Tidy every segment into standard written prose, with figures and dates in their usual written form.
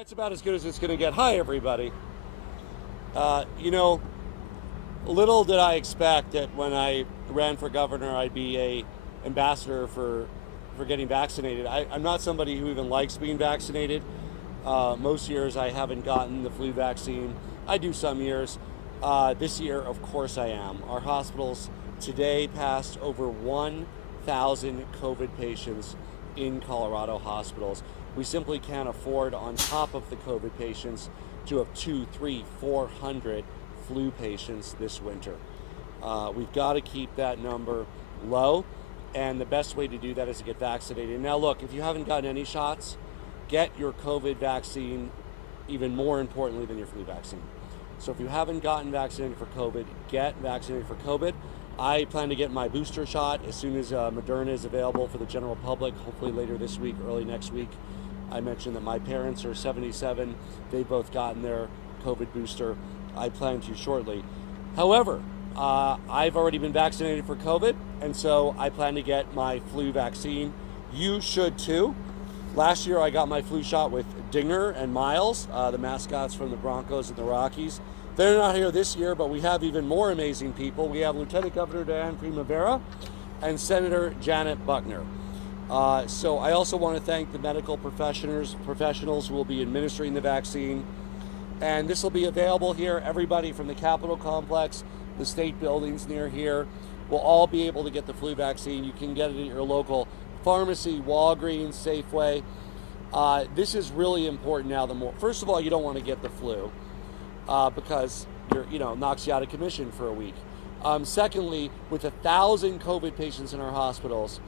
That's about as good as it's going to get. Hi, everybody. You know, little did I expect that when I ran for governor, I'd be a ambassador for getting vaccinated. I'm not somebody who even likes being vaccinated. Most years I haven't gotten the flu vaccine. I do some years. This year, of course, I am. Our hospitals today passed over 1,000 COVID patients in Colorado hospitals. We simply can't afford, on top of the COVID patients, to have 200, 300, 400 flu patients this winter. We've got to keep that number low, and the best way to do that is to get vaccinated. Now look, if you haven't gotten any shots, get your COVID vaccine, even more importantly than your flu vaccine. So if you haven't gotten vaccinated for COVID, get vaccinated for COVID. I plan to get my booster shot as soon as Moderna is available for the general public, hopefully later this week, early next week. I mentioned that my parents are 77. They've both gotten their COVID booster. I plan to shortly. However, I've already been vaccinated for COVID, and so I plan to get my flu vaccine. You should too. Last year I got my flu shot with Dinger and Miles, the mascots from the Broncos and the Rockies. They're not here this year, but we have even more amazing people. We have Lieutenant Governor Diane Primavera and Senator Janet Buckner. So I also want to thank the medical professionals who will be administering the vaccine. And this will be available here. Everybody from the Capitol Complex, the state buildings near here, will all be able to get the flu vaccine. You can get it at your local pharmacy, Walgreens, Safeway. This is really important now. First of all, you don't want to get the flu because knocks you out of commission for a week. Secondly, with 1,000 COVID patients in our hospitals,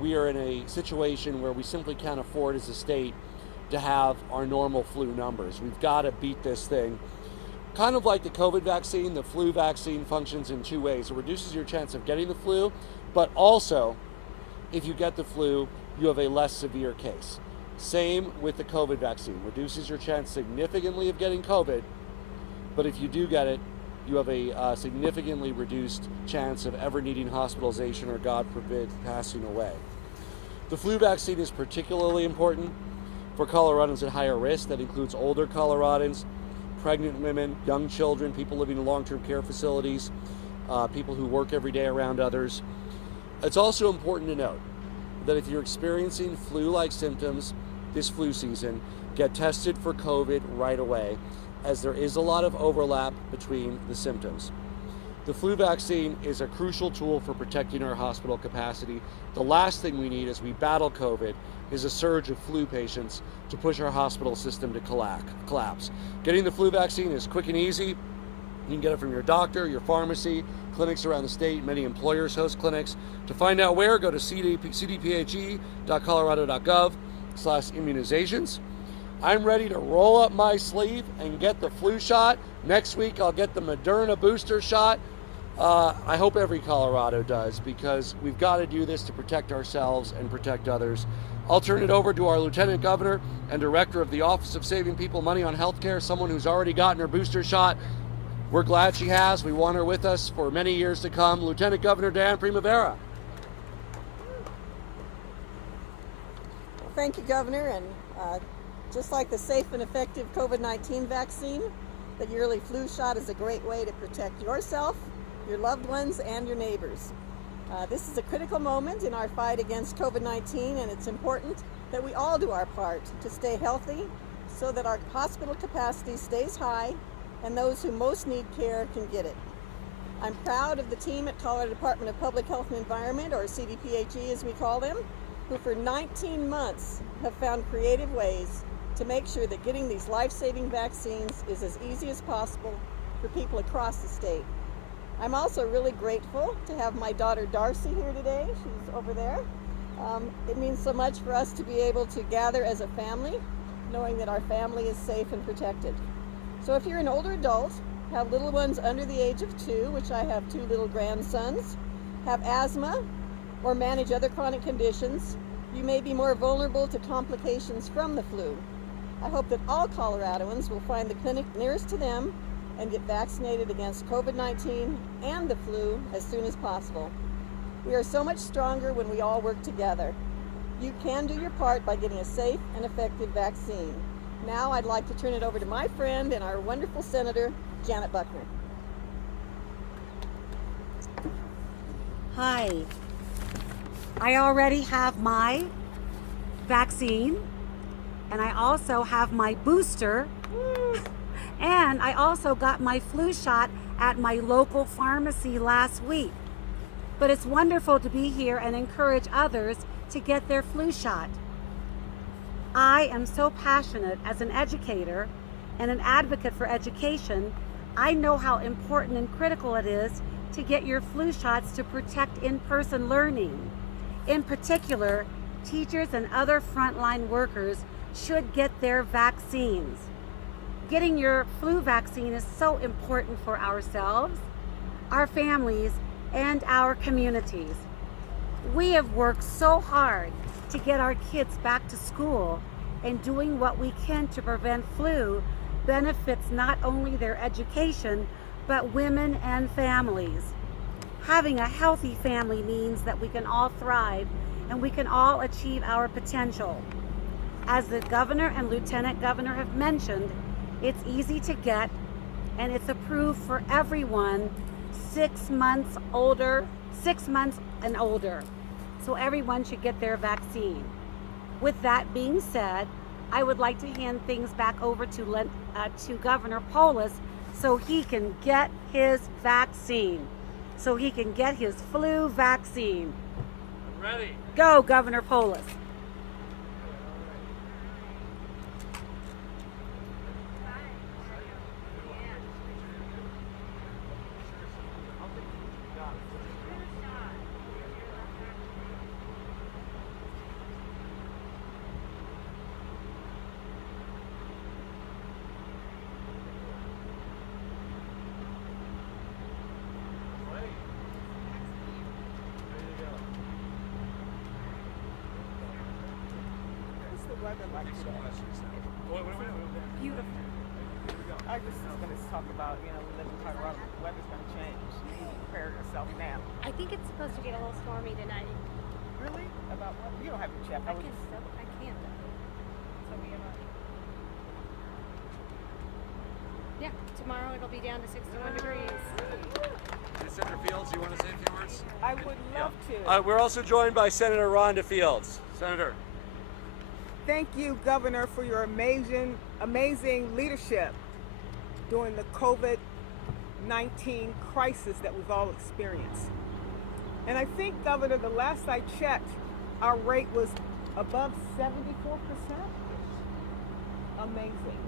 we are in a situation where we simply can't afford as a state to have our normal flu numbers. We've got to beat this thing. Kind of like the COVID vaccine, the flu vaccine functions in two ways. It reduces your chance of getting the flu, but also, if you get the flu, you have a less severe case. Same with the COVID vaccine. Reduces your chance significantly of getting COVID, but if you do get it, you have a significantly reduced chance of ever needing hospitalization or, God forbid, passing away. The flu vaccine is particularly important for Coloradans at higher risk. That includes older Coloradans, pregnant women, young children, people living in long-term care facilities, people who work every day around others. It's also important to note that if you're experiencing flu-like symptoms this flu season, get tested for COVID right away, as there is a lot of overlap between the symptoms. The flu vaccine is a crucial tool for protecting our hospital capacity. The last thing we need as we battle COVID is a surge of flu patients to push our hospital system to collapse. Getting the flu vaccine is quick and easy. You can get it from your doctor, your pharmacy, clinics around the state. Many employers host clinics. To find out where, go to cdphe.colorado.gov/immunizations. I'm ready to roll up my sleeve and get the flu shot. Next week, I'll get the Moderna booster shot. I hope every Colorado does, because we've got to do this to protect ourselves and protect others. I'll turn it over to our Lieutenant Governor and Director of the Office of Saving People Money on Healthcare, someone who's already gotten her booster shot. We're glad she has. We want her with us for many years to come. Lieutenant Governor Diane Primavera. Thank you, Governor. And just like the safe and effective COVID-19 vaccine, the yearly flu shot is a great way to protect yourself, your loved ones, and your neighbors. This is a critical moment in our fight against COVID-19, and it's important that we all do our part to stay healthy so that our hospital capacity stays high and those who most need care can get it. I'm proud of the team at Colorado Department of Public Health and Environment, or CDPHE as we call them, who for 19 months have found creative ways to make sure that getting these life-saving vaccines is as easy as possible for people across the state. I'm also really grateful to have my daughter Darcy here today. She's over there. It means so much for us to be able to gather as a family, knowing that our family is safe and protected. So if you're an older adult, have little ones under the age of 2, which I have 2 little grandsons, have asthma, or manage other chronic conditions, you may be more vulnerable to complications from the flu. I hope that all Coloradoans will find the clinic nearest to them and get vaccinated against COVID-19 and the flu as soon as possible. We are so much stronger when we all work together. You can do your part by getting a safe and effective vaccine. Now I'd like to turn it over to my friend and our wonderful Senator, Janet Buckner. Hi. I already have my vaccine, and I also have my booster, and I also got my flu shot at my local pharmacy last week. But it's wonderful to be here and encourage others to get their flu shot. I am so passionate as an educator and an advocate for education. I know how important and critical it is to get your flu shots to protect in-person learning. In particular, teachers and other frontline workers should get their vaccines. Getting your flu vaccine is so important for ourselves, our families, and our communities. We have worked so hard to get our kids back to school, and doing what we can to prevent flu benefits not only their education, but women and families. Having a healthy family means that we can all thrive and we can all achieve our potential. As the governor and lieutenant governor have mentioned, it's easy to get and it's approved for everyone 6 months and older. So everyone should get their vaccine. With that being said, I would like to hand things back over to Governor Polis so he can get his vaccine. So he can get his flu vaccine. I'm ready. Go, Governor Polis. Weather like today. Beautiful. I just was going to talk about, we live in Colorado, the weather's going to change. You need to prepare yourself now. I think it's supposed to get a little stormy tonight. Really? About what? You don't have to check. I can't. So we are. Yeah, tomorrow it'll be down to 61 degrees. Senator Fields, you want to say a few words? I would love to. We're also joined by Senator Rhonda Fields. Senator. Thank you, Governor, for your amazing leadership during the COVID-19 crisis that we've all experienced. And I think, Governor, the last I checked, our rate was above 74%. Amazing.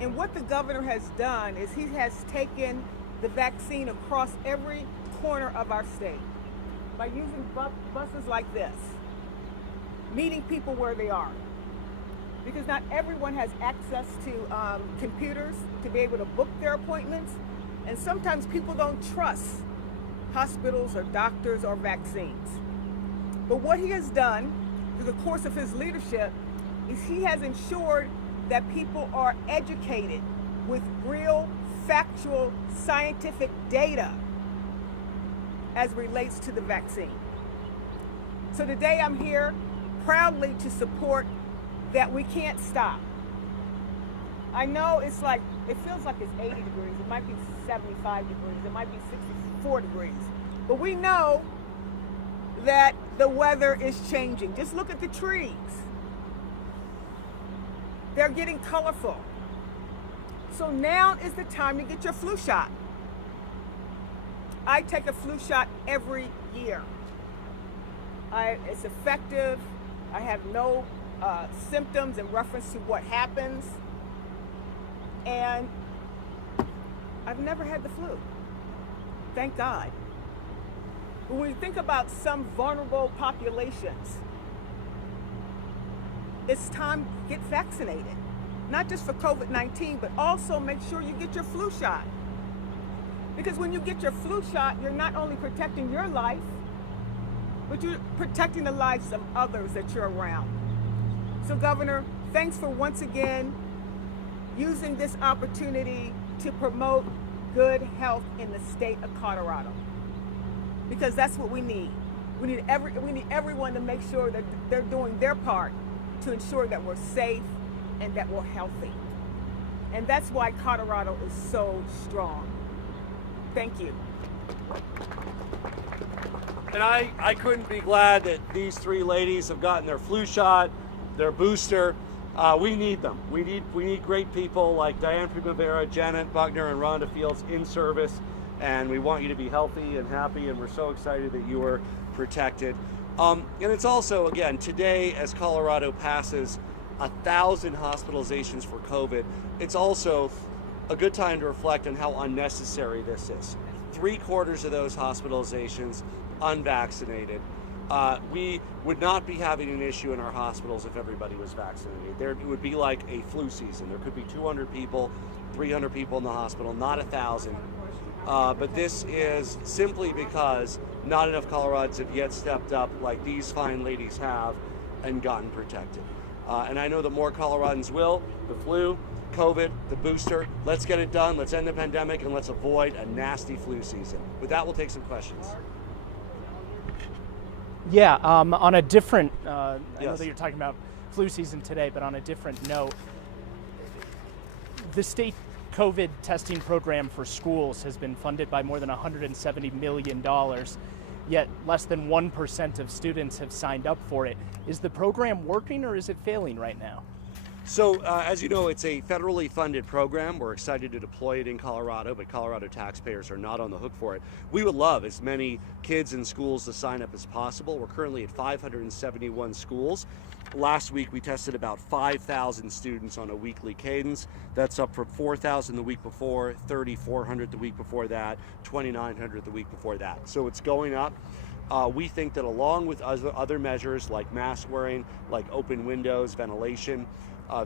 And what the governor has done is he has taken the vaccine across every corner of our state by using buses like this, meeting people where they are. Because not everyone has access to computers to be able to book their appointments. And sometimes people don't trust hospitals or doctors or vaccines. But what he has done through the course of his leadership is he has ensured that people are educated with real, factual, scientific data as relates to the vaccine. So today I'm here proudly to support that we can't stop. I know it feels like it's 80 degrees, it might be 75 degrees, it might be 64 degrees. But we know that the weather is changing. Just look at the trees. They're getting colorful. So now is the time to get your flu shot. I take a flu shot every year. It's effective. I have no symptoms in reference to what happens. And I've never had the flu. Thank God. But when we think about some vulnerable populations, it's time to get vaccinated. Not just for COVID-19, but also make sure you get your flu shot. Because when you get your flu shot, you're not only protecting your life, but you're protecting the lives of others that you're around. So Governor, thanks for once again using this opportunity to promote good health in the state of Colorado. Because that's what we need. We need everyone to make sure that they're doing their part to ensure that we're safe and that we're healthy. And that's why Colorado is so strong. Thank you. And I couldn't be glad that these three ladies have gotten their flu shot, their booster. We need them. We need great people like Diane Primavera, Janet Buckner, and Rhonda Fields in service. And we want you to be healthy and happy, and we're so excited that you are protected. And it's also, again, today as Colorado passes 1,000 hospitalizations for COVID, it's also a good time to reflect on how unnecessary this is. 3/4 of those hospitalizations unvaccinated. We would not be having an issue in our hospitals if everybody was vaccinated. It would be like a flu season. There could be 200 people, 300 people in the hospital, not 1,000. But this is simply because not enough Coloradans have yet stepped up like these fine ladies have and gotten protected. And I know that more Coloradans will. The flu, COVID, the booster. Let's get it done. Let's end the pandemic and let's avoid a nasty flu season. With that, we'll take some questions. Yeah, on a different, I know Yes. that you're talking about flu season today, but on a different note, the state COVID testing program for schools has been funded by more than $170 million, yet less than 1% of students have signed up for it. Is the program working or is it failing right now? So, as you know, it's a federally funded program. We're excited to deploy it in Colorado, but Colorado taxpayers are not on the hook for it. We would love as many kids in schools to sign up as possible. We're currently at 571 schools. Last week, we tested about 5,000 students on a weekly cadence. That's up from 4,000 the week before, 3,400 the week before that, 2,900 the week before that. So it's going up. We think that along with other measures like mask wearing, like open windows, ventilation,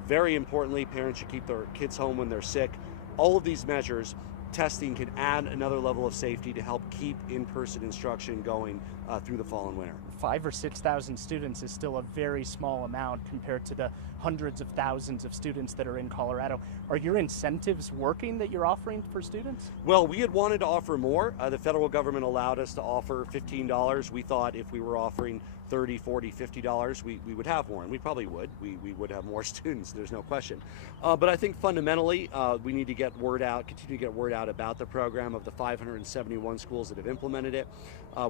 very importantly, parents should keep their kids home when they're sick. All of these measures, testing can add another level of safety to help keep in-person instruction going through the fall and winter. 5,000 or 6,000 students is still a very small amount compared to the hundreds of thousands of students that are in Colorado. Are your incentives working that you're offering for students? Well, we had wanted to offer more. The federal government allowed us to offer $15. We thought if we were offering $30, $40, $50, we would have more, and we probably would. We would have more students, there's no question. But I think fundamentally, we need to get word out, continue to get word out about the program. Of the 571 schools that have implemented it,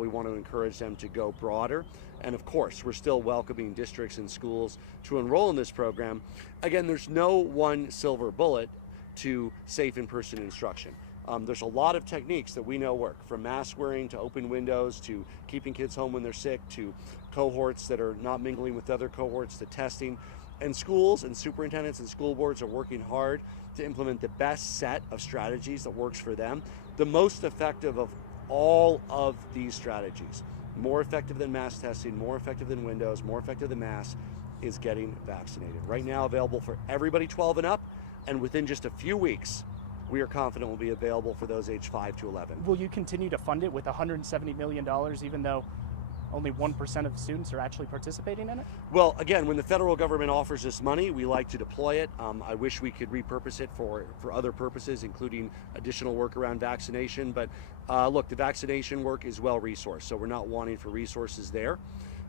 we want to encourage them to go broader. And of course, we're still welcoming districts and schools to enroll in this program. Again, there's no one silver bullet to safe in-person instruction. There's a lot of techniques that we know work, from mask wearing to open windows to keeping kids home when they're sick to cohorts that are not mingling with other cohorts to testing. And schools and superintendents and school boards are working hard to implement the best set of strategies that works for them. The most effective of all of these strategies, more effective than mass testing, more effective than windows, more effective than masks, is getting vaccinated. Right now available for everybody 12 and up, and within just a few weeks, we are confident will be available for those aged 5 to 11. Will you continue to fund it with $170 million even though only 1% of students are actually participating in it? Well, again, when the federal government offers us money, we like to deploy it. I wish we could repurpose it for other purposes, including additional work around vaccination. But look, the vaccination work is well resourced, so we're not wanting for resources there.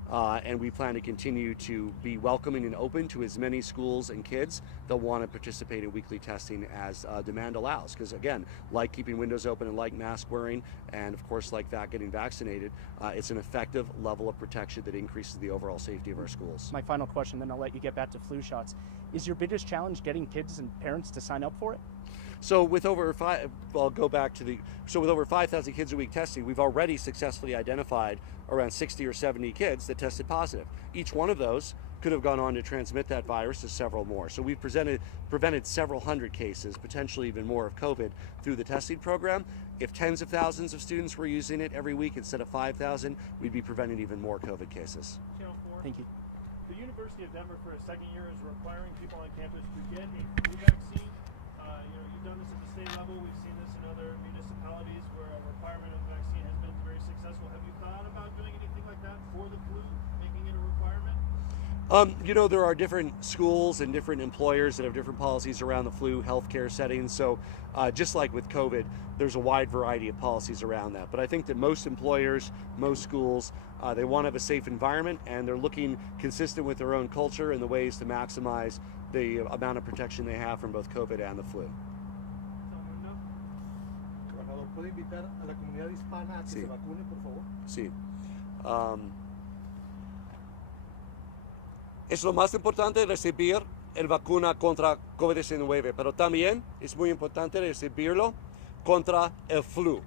And we plan to continue to be welcoming and open to as many schools and kids that want to participate in weekly testing as demand allows. Because again, like keeping windows open and like mask wearing, and of course like getting vaccinated, it's an effective level of protection that increases the overall safety of our schools. My final question, then I'll let you get back to flu shots. Is your biggest challenge getting kids and parents to sign up for it? So with over I'll go back to with over 5,000 kids a week testing, we've already successfully identified around 60 or 70 kids that tested positive. Each one of those could have gone on to transmit that virus to several more. So we've prevented several hundred cases, potentially even more, of COVID through the testing program. If tens of thousands of students were using it every week instead of 5,000, we'd be preventing even more COVID cases. Thank you. The University of Denver for a second year is requiring people on campus to get a flu vaccine. You've done this at the state level. We've seen this in other municipalities where a requirement of vaccine has been very successful. Have you thought about doing anything like that for the flu, making it a requirement? There are different schools and different employers that have different policies around the flu healthcare settings. So just like with COVID, there's a wide variety of policies around that. But I think that most employers, most schools, they want to have a safe environment, and they're looking consistent with their own culture and the ways to maximize the amount of protection they have from both COVID and the flu. Gobernador, ¿puede invitar a la comunidad hispana a que Sí. se vacune, por favor? Sí. Es lo más importante recibir el vacuna contra COVID-19, pero también es muy importante recibirlo contra el flu,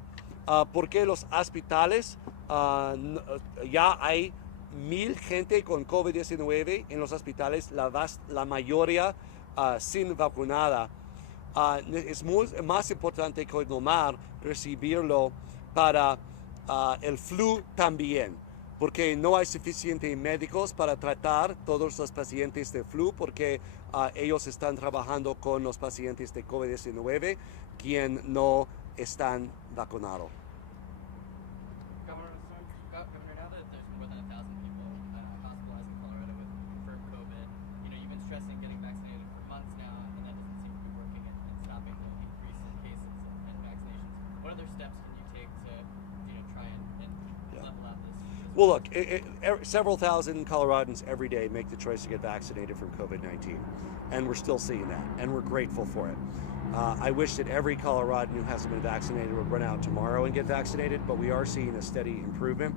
porque los hospitales ya hay 1,000 gente con COVID-19 en los hospitales, la mayoría sin vacunada. Es más importante que normal recibirlo para el flu también, porque no hay suficientes médicos para tratar todos los pacientes de flu, porque ellos están trabajando con los pacientes de COVID-19 quien no están vacunados. Governor, now that there's more than 1,000 people hospitalized in Colorado with confirmed COVID, you've been stressing getting vaccinated for months now, and that doesn't seem to be working and stopping the increase in cases and vaccinations. What other steps can you take to, try and level out this? Well, look, several thousand Coloradans every day make the choice to get vaccinated from COVID-19, and we're still seeing that, and we're grateful for it. I wish that every Coloradan who hasn't been vaccinated would run out tomorrow and get vaccinated, but we are seeing a steady improvement.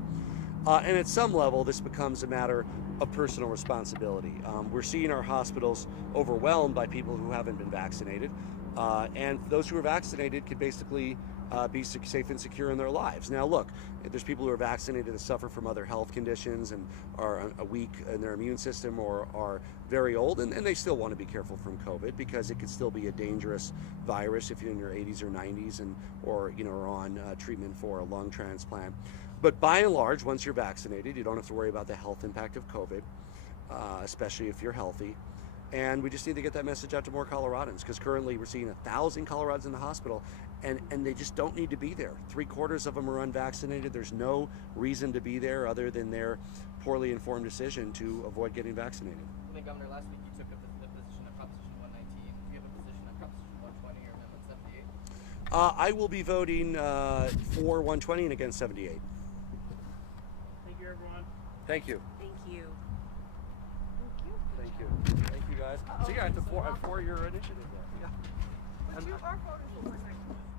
And at some level, this becomes a matter of personal responsibility. We're seeing our hospitals overwhelmed by people who haven't been vaccinated, and those who are vaccinated could basically be safe and secure in their lives. Now, look, there's people who are vaccinated that suffer from other health conditions and are weak in their immune system or are very old, and they still want to be careful from COVID because it could still be a dangerous virus if you're in your 80s or 90s or are on treatment for a lung transplant. But by and large, once you're vaccinated, you don't have to worry about the health impact of COVID, especially if you're healthy. And we just need to get that message out to more Coloradans, because currently we're seeing 1,000 Coloradans in the hospital, and they just don't need to be there. 3/4 of them are unvaccinated. There's no reason to be there other than their poorly informed decision to avoid getting vaccinated. I think, Governor, last week you took up the position on Proposition 119. Do you have a position on Proposition 120 or Amendment 78? I will be voting for 120 and against 78. Thank you, everyone. Thank you. Thank you. Thank you. Thank you, guys. So yeah, it's a four-year initiative there. Yeah. But you are voters for 119.